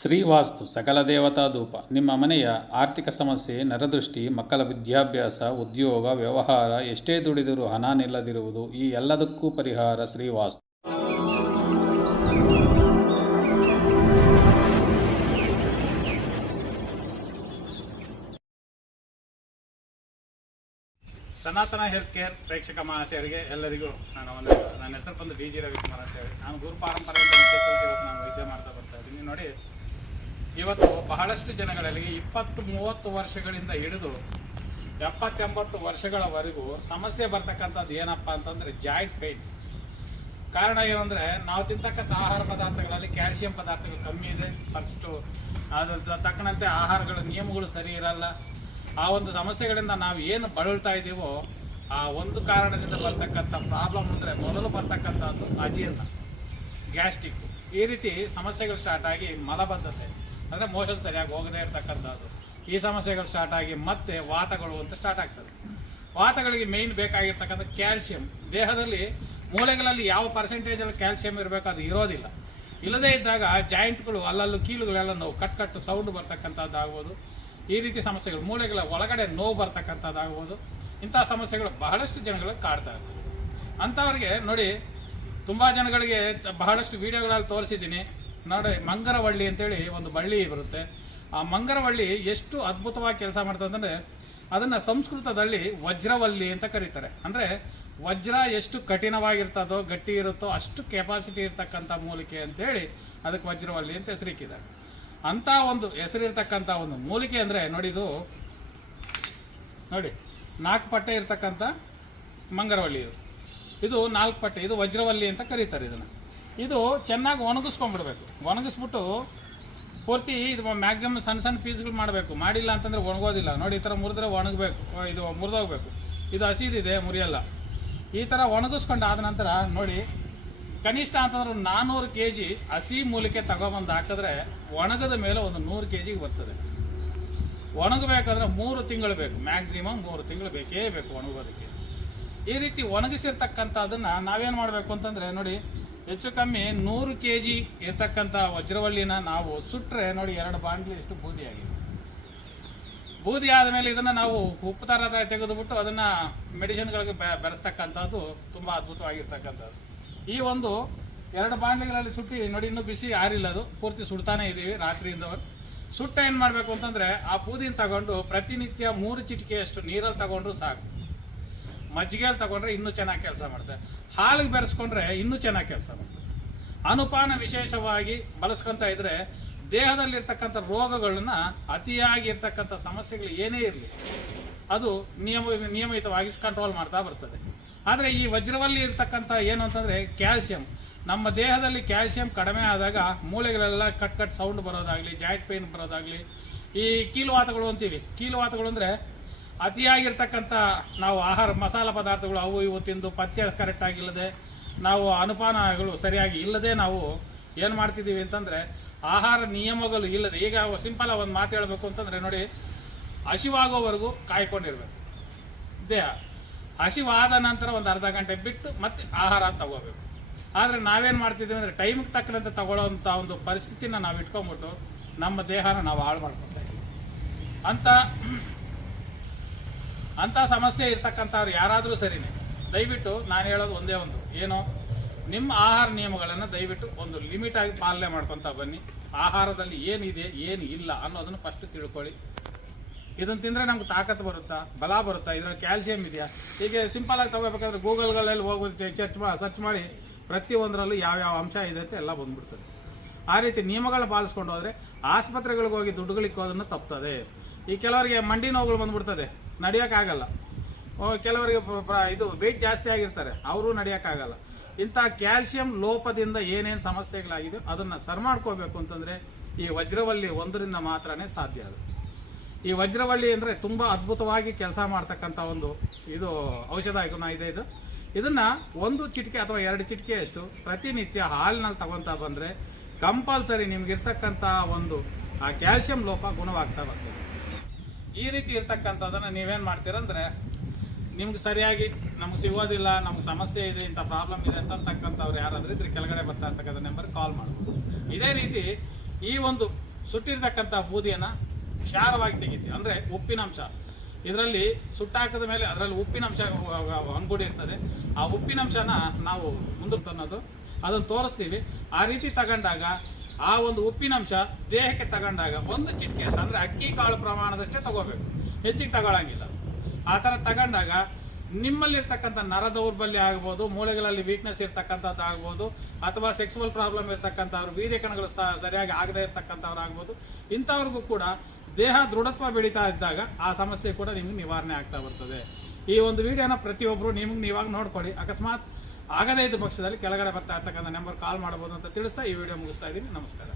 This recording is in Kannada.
ಶ್ರೀವಾಸ್ತು ಸಕಲ ದೇವತಾ ಧೂಪ. ನಿಮ್ಮ ಮನೆಯ ಆರ್ಥಿಕ ಸಮಸ್ಯೆ, ನರದೃಷ್ಟಿ, ಮಕ್ಕಳ ವಿದ್ಯಾಭ್ಯಾಸ, ಉದ್ಯೋಗ, ವ್ಯವಹಾರ, ಎಷ್ಟೇ ದುಡಿದರೂ ಹಣ ನಿಲ್ಲದಿರುವುದು, ಈ ಎಲ್ಲದಕ್ಕೂ ಪರಿಹಾರ ಶ್ರೀವಾಸ್ತು. ಸನಾತನ ಹೆಲ್ತ್ ಕೇರ್ ಪ್ರೇಕ್ಷಕ ಮಹಾಶಯರಿಗೆ ಎಲ್ಲರಿಗೂ ನಾನು ಒಂದು ನನ್ನ ಹೆಸರು ಬಂದು ಡಿ ಜಿ ರವಿಕುಮಾರ್ ಅಂತ ಹೇಳಿ. ನಾನು ಗುರು ಪಾರಂಪರೆಯಿಂದ ನಾನು ವೈದ್ಯ ಮಾಡ್ತಾ ಬರ್ತಾ ಇದ್ದೀನಿ. ನೋಡಿ ಇವತ್ತು ಬಹಳಷ್ಟು ಜನಗಳಲ್ಲಿ ಇಪ್ಪತ್ತು ಮೂವತ್ತು ವರ್ಷಗಳಿಂದ ಹಿಡಿದು ಎಪ್ಪತ್ತೆಂಬತ್ತು ವರ್ಷಗಳವರೆಗೂ ಸಮಸ್ಯೆ ಬರ್ತಕ್ಕಂಥದ್ದು ಏನಪ್ಪ ಅಂತಂದರೆ ಜಾಯಿಂಟ್ ಪೇನ್ಸ್ ಕಾರಣ ಏನಂದರೆ ನಾವು ತಿಂತಕ್ಕಂಥ ಆಹಾರ ಪದಾರ್ಥಗಳಲ್ಲಿ ಕ್ಯಾಲ್ಸಿಯಂ ಪದಾರ್ಥಗಳು ಕಮ್ಮಿ ಇದೆ. ಫಸ್ಟು ಅದ್ರ ತಕ್ಕನಂತೆ ಆಹಾರಗಳ, ನಿಯಮಗಳು ಸರಿ ಇರಲ್ಲ. ಆ ಒಂದು ಸಮಸ್ಯೆಗಳಿಂದ ನಾವು ಏನು ಬಳಲ್ತಾ ಇದ್ದೀವೋ ಆ ಒಂದು ಕಾರಣದಿಂದ ಬರ್ತಕ್ಕಂಥ ಪ್ರಾಬ್ಲಮ್ ಅಂದರೆ ಮೊದಲು ಬರ್ತಕ್ಕಂಥದ್ದು ಅಜೀರ್ಣ ಗ್ಯಾಸ್ಟಿಕ್ ಈ ರೀತಿ ಸಮಸ್ಯೆಗಳು ಸ್ಟಾರ್ಟ್ ಆಗಿ ಮಲಬದ್ಧತೆ. ಅಂದರೆ ಮೋಷನ್ ಸರಿಯಾಗಿ ಹೋಗದೇ ಇರ್ತಕ್ಕಂಥದ್ದು. ಈ ಸಮಸ್ಯೆಗಳು ಸ್ಟಾರ್ಟ್ ಆಗಿ ಮತ್ತೆ ವಾತಗಳು ಅಂತ ಸ್ಟಾರ್ಟ್ ಆಗ್ತದೆ. ವಾತಗಳಿಗೆ ಮೇಯ್ನ್ ಬೇಕಾಗಿರ್ತಕ್ಕಂಥ ಕ್ಯಾಲ್ಸಿಯಂ ದೇಹದಲ್ಲಿ ಮೂಳೆಗಳಲ್ಲಿ ಯಾವ ಪರ್ಸೆಂಟೇಜಲ್ಲಿ ಕ್ಯಾಲ್ಸಿಯಂ ಇರಬೇಕು ಅದು ಇರೋದಿಲ್ಲ. ಇಲ್ಲದೇ ಇದ್ದಾಗ ಜಾಯಿಂಟ್ಗಳು ಅಲ್ಲಲ್ಲೂ ಕೀಲುಗಳೆಲ್ಲ ನೋವು, ಕಟ್ ಕಟ್ ಸೌಂಡ್ ಬರ್ತಕ್ಕಂಥದ್ದಾಗ್ಬೋದು. ಈ ರೀತಿ ಸಮಸ್ಯೆಗಳು, ಮೂಳೆಗಳ ಒಳಗಡೆ ನೋವು ಬರ್ತಕ್ಕಂಥದ್ದಾಗ್ಬೋದು. ಇಂಥ ಸಮಸ್ಯೆಗಳು ಬಹಳಷ್ಟು ಜನಗಳಿಗೆ ಕಾಡ್ತಾ ಇರ್ತವೆ. ಅಂಥವ್ರಿಗೆ ನೋಡಿ, ತುಂಬ ಜನಗಳಿಗೆ ಬಹಳಷ್ಟು ವಿಡಿಯೋಗಳಲ್ಲಿ ತೋರಿಸಿದ್ದೀನಿ. ನೋಡಿ ಮಂಗರವಳ್ಳಿ ಅಂತೇಳಿ ಒಂದು ಬಳ್ಳಿ ಬರುತ್ತೆ. ಆ ಮಂಗರವಳ್ಳಿ ಎಷ್ಟು ಅದ್ಭುತವಾಗಿ ಕೆಲಸ ಮಾಡ್ತದೆ ಅಂದರೆ ಅದನ್ನು ಸಂಸ್ಕೃತದಲ್ಲಿ ವಜ್ರವಲ್ಲಿ ಅಂತ ಕರೀತಾರೆ. ಅಂದರೆ ವಜ್ರ ಎಷ್ಟು ಕಠಿಣವಾಗಿರ್ತದೋ, ಗಟ್ಟಿ ಇರುತ್ತೋ ಅಷ್ಟು ಕೆಪಾಸಿಟಿ ಇರ್ತಕ್ಕಂಥ ಮೂಲಿಕೆ ಅಂತೇಳಿ ಅದಕ್ಕೆ ವಜ್ರವಲ್ಲಿ ಅಂತ ಹೆಸರಿಕ್ಕಿದೆ ಅಂಥ ಒಂದು ಹೆಸರಿರ್ತಕ್ಕಂಥ ಒಂದು ಮೂಲಿಕೆ ಅಂದರೆ ನೋಡಿ ಇದು. ನೋಡಿ, ನಾಲ್ಕು ಪಟ್ಟೆ ಇರ್ತಕ್ಕಂಥ ಮಂಗರವಳ್ಳಿ ಇದು ನಾಲ್ಕು ಪಟ್ಟೆ, ಇದು ವಜ್ರವಲ್ಲಿ ಅಂತ ಕರೀತಾರೆ ಇದನ್ನು. ಇದು ಚೆನ್ನಾಗಿ ಒಣಗಿಸ್ಕೊಂಡ್ಬಿಡ್ಬೇಕು. ಒಣಗಿಸ್ಬಿಟ್ಟು ಪೂರ್ತಿ ಇದು ಮ್ಯಾಕ್ಸಿಮಮ್ ಸಣ್ಣ ಸಣ್ಣ ಪೀಸ್ಗಳು ಮಾಡಬೇಕು. ಮಾಡಿಲ್ಲ ಅಂತಂದರೆ ಒಣಗೋದಿಲ್ಲ. ನೋಡಿ, ಈ ಥರ ಮುರಿದ್ರೆ ಒಣಗಬೇಕು. ಇದು ಮುರಿದೋಗ್ಬೇಕು. ಇದು ಹಸಿದಿದೆ, ಮುರಿಯಲ್ಲ. ಈ ಥರ ಒಣಗಿಸ್ಕೊಂಡು ಆದ ನಂತರ ನೋಡಿ, ಕನಿಷ್ಠ ಅಂತಂದ್ರೆ ನಾನ್ನೂರು ಕೆ ಜಿ ಹಸಿ ಮೂಲಿಕೆ ತಗೊಬಂದು ಹಾಕಿದ್ರೆ ಒಣಗದ ಮೇಲೆ ಒಂದು ನೂರು ಕೆ ಜಿಗೆ ಬರ್ತದೆ. ಒಣಗಬೇಕಂದ್ರೆ ಮೂರು ತಿಂಗಳು ಬೇಕು. ಮ್ಯಾಕ್ಸಿಮಮ್ ಮೂರು ತಿಂಗಳು ಬೇಕೇ ಬೇಕು ಒಣಗೋದಕ್ಕೆ. ಈ ರೀತಿ ಒಣಗಿಸಿರ್ತಕ್ಕಂಥದ್ದನ್ನು ನಾವೇನು ಮಾಡಬೇಕು ಅಂತಂದರೆ ನೋಡಿ ಹೆಚ್ಚು ಕಮ್ಮಿ ನೂರು ಕೆ ಜಿ ಇರ್ತಕ್ಕಂಥ ವಜ್ರವಳ್ಳಿನ ನಾವು ಸುಟ್ಟರೆ ನೋಡಿ ಎರಡು ಬಾಂಡ್ಲಿ ಎಷ್ಟು ಬೂದಿ ಆಗಿದೆ ಬೂದಿ ಆದಮೇಲೆ ಇದನ್ನು ನಾವು ಉಪ್ಪು ಥರದ ತೆಗೆದುಬಿಟ್ಟು ಅದನ್ನು ಮೆಡಿಸಿನ್ಗಳಿಗೆ ಬೆರೆಸ್ತಕ್ಕಂಥದ್ದು ತುಂಬ ಅದ್ಭುತವಾಗಿರ್ತಕ್ಕಂಥದ್ದು. ಈ ಒಂದು ಎರಡು ಬಾಂಡ್ಲಿಗಳಲ್ಲಿ ಸುಟ್ಟಿ ನೋಡಿ ಇನ್ನೂ ಬಿಸಿ ಆರಿಲ್ಲ ಅದು ಪೂರ್ತಿ ಸುಡ್ತಾನೆ ಇದ್ದೀವಿ ರಾತ್ರಿಯಿಂದ ಸುಟ್ಟ ಏನು ಮಾಡಬೇಕು ಅಂತಂದರೆ ಆ ಬೂದಿನ ತಗೊಂಡು ಪ್ರತಿನಿತ್ಯ ಮೂರು ಚಿಟಿಕೆಯಷ್ಟು ನೀರಲ್ಲಿ ತಗೊಂಡ್ರು ಸಾಕು. ಮಜ್ಜಿಗೆಯಲ್ಲಿ ತಗೊಂಡ್ರೆ ಇನ್ನೂ ಚೆನ್ನಾಗಿ ಕೆಲಸ ಮಾಡುತ್ತೆ ಹಾಲಿಗೆ ಬೆರೆಸ್ಕೊಂಡ್ರೆ ಇನ್ನೂ ಚೆನ್ನಾಗಿ ಕೆಲಸ ಮಾಡುತ್ತೆ ಅನುಪಾನ ವಿಶೇಷವಾಗಿ ಬಳಸ್ಕೊಂತ ಇದ್ರೆ ದೇಹದಲ್ಲಿರ್ತಕ್ಕಂಥ ರೋಗಗಳನ್ನ ಅತಿಯಾಗಿ ಇರ್ತಕ್ಕಂಥ ಸಮಸ್ಯೆಗಳು ಏನೇ ಇರಲಿ, ಅದು ನಿಯಮ, ನಿಯಮಿತವಾಗಿ ಕಂಟ್ರೋಲ್ ಮಾಡ್ತಾ ಬರ್ತದೆ. ಆದರೆ ಈ ವಜ್ರವಲ್ಲಿ ಇರ್ತಕ್ಕಂಥ ಏನು ಅಂತಂದರೆ ಕ್ಯಾಲ್ಸಿಯಂ. ನಮ್ಮ ದೇಹದಲ್ಲಿ ಕ್ಯಾಲ್ಸಿಯಂ ಕಡಿಮೆ ಆದಾಗ ಮೂಳೆಗಳೆಲ್ಲ ಕಟ್ ಕಟ್ ಸೌಂಡ್ ಬರೋದಾಗಲಿ ಜಾಯಿಂಟ್ ಪೇನ್ ಬರೋದಾಗಲಿ, ಈ ಕೀಲುವಾತಗಳು ಅಂತೀವಿ. ಕೀಲುವಾತಗಳು ಅಂದರೆ ಅತಿಯಾಗಿರ್ತಕ್ಕಂಥ ನಾವು ಆಹಾರ ಮಸಾಲ ಪದಾರ್ಥಗಳು ಅವು ಇವು ತಿಂದು ಪಥ್ಯ ಕರೆಕ್ಟಾಗಿಲ್ಲದೆ ನಾವು ಅನುಪಾನಗಳು ಸರಿಯಾಗಿ ಇಲ್ಲದೆ ನಾವು ಏನು ಮಾಡ್ತಿದ್ದೀವಿ ಅಂತಂದರೆ ಆಹಾರ ನಿಯಮಗಳು ಇಲ್ಲದೆ, ಈಗ ಸಿಂಪಲ್ ಒಂದು ಮಾತು ಹೇಳಬೇಕು ಅಂತಂದರೆ ನೋಡಿ, ಹಸಿವಾಗೋವರೆಗೂ ಕಾಯ್ಕೊಂಡಿರ್ಬೇಕು. ದೇಹ ಹಸಿವಾದ ನಂತರ ಒಂದು ಅರ್ಧ ಗಂಟೆ ಬಿಟ್ಟು ಮತ್ತೆ ಆಹಾರ ತಗೋಬೇಕು. ಆದರೆ ನಾವೇನು ಮಾಡ್ತಿದ್ದೀವಿ ಅಂದರೆ ಟೈಮಿಗೆ ತಕ್ಕಂತೆ ತಗೊಳ್ಳೋವಂಥ ಒಂದು ಪರಿಸ್ಥಿತಿನ ನಾವು ಇಟ್ಕೊಂಬಿಟ್ಟು ನಮ್ಮ ದೇಹನ ನಾವು ಹಾಳು ಮಾಡ್ಕೊತಾ ಅಂತ ಅಂಥ ಸಮಸ್ಯೆ ಇರ್ತಕ್ಕಂಥವ್ರು ಯಾರಾದರೂ ಸರಿನೇ. ದಯವಿಟ್ಟು ನಾನು ಹೇಳೋದು ಒಂದೇ ಒಂದು. ಏನು? ನಿಮ್ಮ ಆಹಾರ ನಿಯಮಗಳನ್ನು ದಯವಿಟ್ಟು ಒಂದು ಲಿಮಿಟ್ ಆಗಿ ಪಾಲನೆ ಮಾಡ್ಕೊತಾ ಬನ್ನಿ. ಆಹಾರದಲ್ಲಿ ಏನಿದೆ, ಏನು ಇಲ್ಲ ಅನ್ನೋದನ್ನು ಫಸ್ಟ್ ತಿಳ್ಕೊಳ್ಳಿ. ಇದನ್ನು ತಿಂದರೆ ನಮ್ಗೆ ತಾಕತ್ತು ಬರುತ್ತಾ? ಬಲ ಬರುತ್ತಾ? ಇದರಲ್ಲಿ ಕ್ಯಾಲ್ಸಿಯಂ ಇದೆಯಾ? ಹೀಗೆ ಸಿಂಪಲ್ ಆಗಿ ತಗೋಬೇಕಾದ್ರೆ ಗೂಗಲ್ಗಳಲ್ಲಿ ಹೋಗಿ ಸರ್ಚ್ ಮಾ ಸರ್ಚ್ ಮಾಡಿ ಪ್ರತಿಯೊಂದರಲ್ಲೂ ಯಾವ್ಯಾವ ಅಂಶ ಇದೆ ಅಂತ ಎಲ್ಲ ಬಂದ್ಬಿಡ್ತದೆ. ಆ ರೀತಿ ನಿಯಮಗಳನ್ನ ಪಾಲಿಸ್ಕೊಂಡು ಹೋದರೆ ಆಸ್ಪತ್ರೆಗಳಿಗೆ ಹೋಗಿ ದುಡ್ಡುಗಳಿಕ್ಕೋದನ್ನು ತಪ್ತದೆ. ಈ ಕೆಲವರಿಗೆ ಮಂಡಿ ನೋವುಗಳು ಬಂದ್ಬಿಡ್ತದೆ. ನಡೆಯೋಕ್ಕಾಗಲ್ಲ. ಕೆಲವರಿಗೆ ಇದು ವೆಯ್ಟ್ ಜಾಸ್ತಿ ಆಗಿರ್ತಾರೆ. ಅವರು ನಡೆಯೋಕ್ಕಾಗಲ್ಲ. ಇಂಥ ಕ್ಯಾಲ್ಸಿಯಂ ಲೋಪದಿಂದ ಏನೇನು ಸಮಸ್ಯೆಗಳಾಗಿದೆ ಅದನ್ನು ಸರಿ ಮಾಡ್ಕೋಬೇಕು ಅಂತಂದರೆ ಈ ವಜ್ರವಳ್ಳಿ ಒಂದರಿಂದ ಮಾತ್ರನೇ ಸಾಧ್ಯ ಅದು. ಈ ವಜ್ರವಳ್ಳಿ ಅಂದರೆ ತುಂಬ ಅದ್ಭುತವಾಗಿ ಕೆಲಸ ಮಾಡ್ತಕ್ಕಂಥ ಒಂದು ಇದು ಔಷಧ ಗುಣ ಇದೆ ಇದು. ಇದನ್ನು ಒಂದು ಚಿಟಿಕೆ ಅಥವಾ ಎರಡು ಚಿಟಿಕೆಯಷ್ಟು ಪ್ರತಿನಿತ್ಯ ಹಾಲಿನಲ್ಲಿ ತಗೊತಾ ಬಂದರೆ ಕಂಪಲ್ಸರಿ ನಿಮಗಿರ್ತಕ್ಕಂಥ ಒಂದು, ಆ ಕ್ಯಾಲ್ಸಿಯಂ ಲೋಪ ಗುಣವಾಗ್ತಾ ಬರ್ತದೆ. ಈ ರೀತಿ ಇರ್ತಕ್ಕಂಥದ್ದನ್ನು ನೀವೇನು ಮಾಡ್ತೀರಂದ್ರೆ ನಿಮ್ಗೆ ಸರಿಯಾಗಿ ನಮ್ಗೆ ಸಿಗೋದಿಲ್ಲ, ನಮ್ಗೆ ಸಮಸ್ಯೆ ಇದೆ, ಇಂಥ ಪ್ರಾಬ್ಲಮ್ ಇದೆ ಅಂತಕ್ಕಂಥವ್ರು ಯಾರಾದರೂ ಇದ್ರೆ ಕೆಳಗಡೆ ಬರ್ತಾ ಇರ್ತಕ್ಕಂಥ ನಂಬರ್ ಕಾಲ್ ಮಾಡ್ಬೋದು. ಇದೇ ರೀತಿ ಈ ಒಂದು ಸುಟ್ಟಿರ್ತಕ್ಕಂಥ ಬೂದಿಯನ್ನು ಕ್ಷಾರವಾಗಿ ತೆಗಿತೀವಿ. ಅಂದರೆ ಉಪ್ಪಿನಂಶ. ಇದರಲ್ಲಿ ಸುಟ್ಟಾಕದ ಮೇಲೆ ಅದರಲ್ಲಿ ಉಪ್ಪಿನಂಶ ಅಂಗೂಡಿರ್ತದೆ ಆ ಉಪ್ಪಿನಂಶನ ನಾವು ಮುಂದಕ್ಕೆ ತನ್ನೋದು. ಅದನ್ನು ತೋರಿಸ್ತೀವಿ. ಆ ರೀತಿ ತಗೊಂಡಾಗ ಆ ಒಂದು ಉಪ್ಪಿನಂಶ ದೇಹಕ್ಕೆ ತಗೊಂಡಾಗ ಒಂದು ಚಿಟಿಕೆ, ಅಂದರೆ ಅಕ್ಕಿ ಕಾಳು ಪ್ರಮಾಣದಷ್ಟೇ ತಗೋಬೇಕು. ಹೆಚ್ಚಿಗೆ ತಗೊಳ್ಳಂಗಿಲ್ಲ ಆ ಥರ ತಗೊಂಡಾಗ ನಿಮ್ಮಲ್ಲಿರ್ತಕ್ಕಂಥ ನರ ದೌರ್ಬಲ್ಯ ಆಗ್ಬೋದು, ಮೂಳೆಗಳಲ್ಲಿ ವೀಕ್ನೆಸ್ ಇರ್ತಕ್ಕಂಥದ್ದು ಆಗ್ಬೋದು, ಅಥವಾ ಸೆಕ್ಸುವಲ್ ಪ್ರಾಬ್ಲಮ್ ಇರ್ತಕ್ಕಂಥವ್ರು, ವೀರ್ಯಕಣಗಳು ಸರಿಯಾಗಿ ಆಗದೇ ಇರ್ತಕ್ಕಂಥವ್ರು ಆಗ್ಬೋದು. ಇಂಥವ್ರಿಗೂ ಕೂಡ ದೇಹ ದೃಢತ್ವ ಬೆಳೀತಾ ಇದ್ದಾಗ ಆ ಸಮಸ್ಯೆ ಕೂಡ ನಿಮಗೆ ನಿವಾರಣೆ ಆಗ್ತಾ ಬರ್ತದೆ. ಈ ಒಂದು ವಿಡಿಯೋನ ಪ್ರತಿಯೊಬ್ಬರು ನಿಮಗೆ ನೀವಾಗ ನೋಡ್ಕೊಳ್ಳಿ. ಅಕಸ್ಮಾತ್ ಆಗದೇ ಇದ್ದ ಪಕ್ಷದಲ್ಲಿ ಕೆಳಗಡೆ ಬರ್ತಾ ಇರ್ತಕ್ಕಂಥ ನಂಬರ್ ಕಾಲ್ ಮಾಡ್ಬೋದು ಅಂತ ತಿಳಿಸ್ತಾ ಈ ವಿಡಿಯೋ ಮುಗಿಸ್ತಾ ಇದ್ದೀನಿ. ನಮಸ್ಕಾರ.